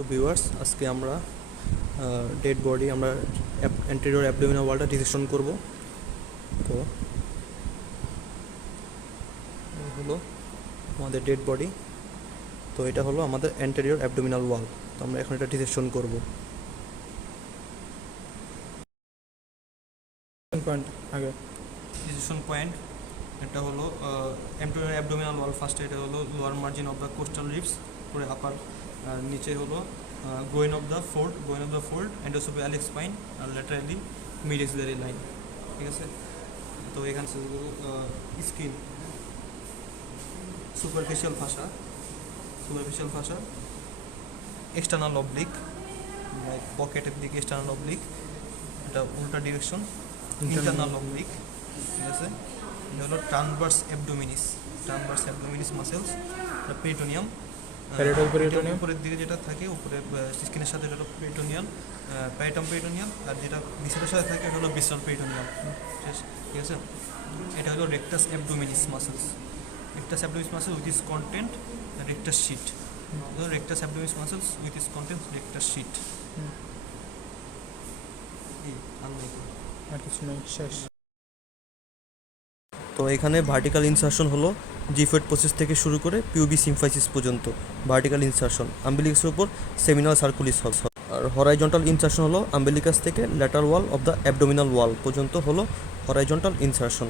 তো ভিউয়ার্স, আজকে আমরা ডেড বডি আমরা অ্যান্টেরিয়র অ্যাবডোমিনাল ওয়ালটা ডিসেকশন করব। তো হলো আমাদের ডেড বডি, তো এটা হলো আমাদের অ্যান্টেরিয়র অ্যাবডোমিনাল ওয়াল। তো আমরা এখন এটা ডিসেকশন করব। পয়েন্ট আগে ডিসেকশন পয়েন্ট এটা হলো অ্যান্টেরিয়র অ্যাবডোমিনাল ওয়াল। ফার্স্টে এটা হলো lower margin of the costal ribs, পরে আপার নিচে হলো গোয়েন অফ দ্য ফোল্ড এন্ডোসোফিয়ালিক স্পাইন আর ল্যাটারালি মিড এক্সিলারি লাইন। ঠিক আছে, তো এখানে skin, superficial fascia, external oblique, পকেটের দিকে এক্সটার্নাল অবলিক, এটা উল্টা ডিরেকশন ইন্টারনাল অবলিক। ঠিক আছে, এটা হলো ট্রান্সভার্স অ্যাবডোমিনিস মাসেলস, পেরিটোনিয়াম, উপরের দিকে যেটা থাকে উপরে স্কিনের সাথে, এটা হলো পেরিটোনিয়াম, আর যেটা ভিসেরাল সাথে থাকে এটা হলো ভিসেরাল পেরিটোনিয়াম। ঠিক আছে, এটা হলো rectus abdominis muscles with its content rectus sheath. Rectus abdominis muscles with its content rectus sheath. আর কিছু নয়, শেষ। তো এখানে ভার্টিক্যাল ইনসারশন হলো জিফয়েড প্রসেস থেকে শুরু করে পিউবি সিম্ফাইসিস পর্যন্ত ভার্টিক্যাল ইনসারশন। আম্বিলিকাসের উপর সেমিনাল সার্কুলিস হবে। আর হরাইজন্টাল ইনসারশন হলো আম্বিলিকাস থেকে lateral wall of the abdominal wall পর্যন্ত হলো হরাইজন্টাল ইনসারশন।